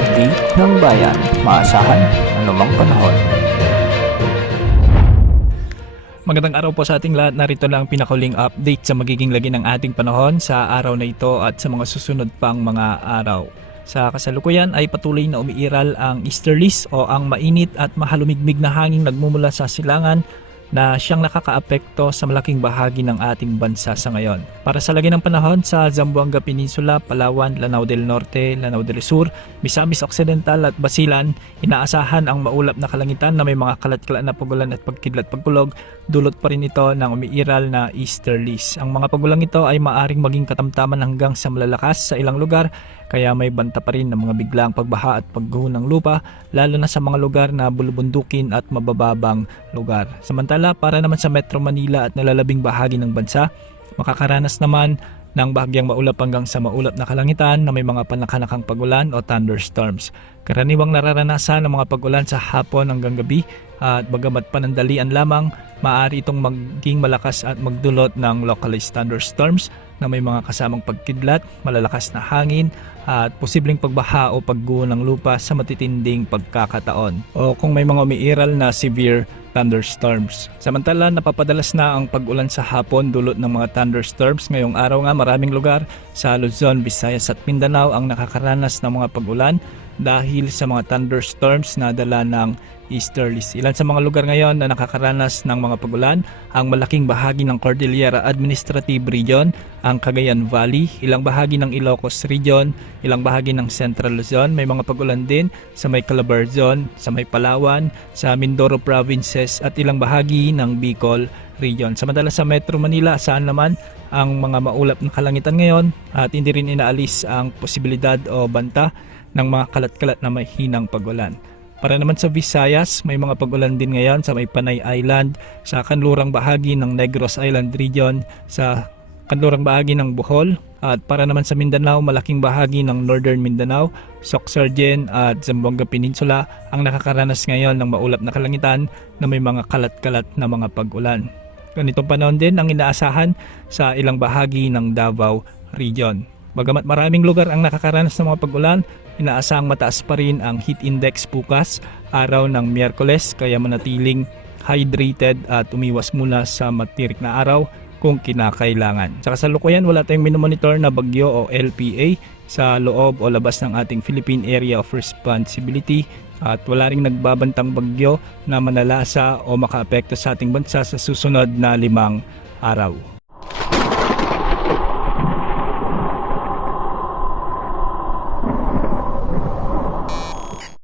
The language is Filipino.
update ng bayan. Maasahan anumang panahon. Magandang araw po sa ating lahat. Narito lang ang pinakahuling update sa magiging lagi ng ating panahon sa araw na ito at sa mga susunod pang mga araw. Sa kasalukuyan ay patuloy na umiiral ang easterlies o ang mainit at mahalumigmig na hangin nagmumula sa silangan na siyang nakakaapekto sa malaking bahagi ng ating bansa sa ngayon. Para sa lagi ng panahon sa Zamboanga Peninsula, Palawan, Lanao del Norte, Lanao del Sur, Misamis Occidental at Basilan, inaasahan ang maulap na kalangitan na may mga kalat-kalat na pagulan at pagkidlat pagkulog, dulot pa rin ito ng umiiral na easterlies. Ang mga pagulang ito ay maaring maging katamtaman hanggang sa malalakas sa ilang lugar, kaya may banta pa rin ng mga biglaang pagbaha at pagguho ng lupa, lalo na sa mga lugar na bulubundukin at mabababang lugar. Samantala, para naman sa Metro Manila at nalalabing bahagi ng bansa, makakaranas naman ng bahagyang maulap hanggang sa maulap na kalangitan na may mga panakanakang pagulan o thunderstorms. Karaniwang nararanasan ng mga pagulan sa hapon hanggang gabi at bagamat panandalian lamang, maaari itong maging malakas at magdulot ng localized thunderstorms na may mga kasamang pagkidlat, malalakas na hangin at posibleng pagbaha o pagguho ng lupa sa matitinding pagkakataon o kung may mga umiiral na severe thunderstorms. Samantala, napapadalas na ang pag-ulan sa hapon dulot ng mga thunderstorms. Ngayong araw nga maraming lugar sa Luzon, Visayas at Mindanao ang nakakaranas ng mga pag-ulan dahil sa mga thunderstorms na dala ng easterlies. Ilan sa mga lugar ngayon na nakakaranas ng mga pagulan, ang malaking bahagi ng Cordillera Administrative Region, ang Cagayan Valley, ilang bahagi ng Ilocos Region, ilang bahagi ng Central Luzon, may mga pagulan din sa may Calabar Zone, sa may Palawan, sa Mindoro Provinces at ilang bahagi ng Bicol Region. Samantala sa Metro Manila, saan naman ang mga maulap na kalangitan ngayon at hindi rin inaalis ang posibilidad o banta ng mga kalat-kalat na may hinang pagulan. Para naman sa Visayas, may mga pag-ulan din ngayon sa may Panay Island, sa kanlurang bahagi ng Negros Island Region, sa kanlurang bahagi ng Bohol, at para naman sa Mindanao, malaking bahagi ng Northern Mindanao, Sorsogon at Zamboanga Peninsula ang nakakaranas ngayon ng maulap na kalangitan na may mga kalat-kalat na mga pag-ulan. Ganitong panahon din ang inaasahan sa ilang bahagi ng Davao Region. Bagamat maraming lugar ang nakakaranas ng mga pag-ulan, inaasahang mataas pa rin ang heat index bukas, araw ng Miyerkules, kaya manatiling hydrated at umiwas muna sa matirik na araw kung kinakailangan. Sa kasalukuyan, wala tayong minomonitor na bagyo o LPA sa loob o labas ng ating Philippine Area of Responsibility at wala ring nagbabantang bagyo na manalasa o makaapekto sa ating bansa sa susunod na 5 araw.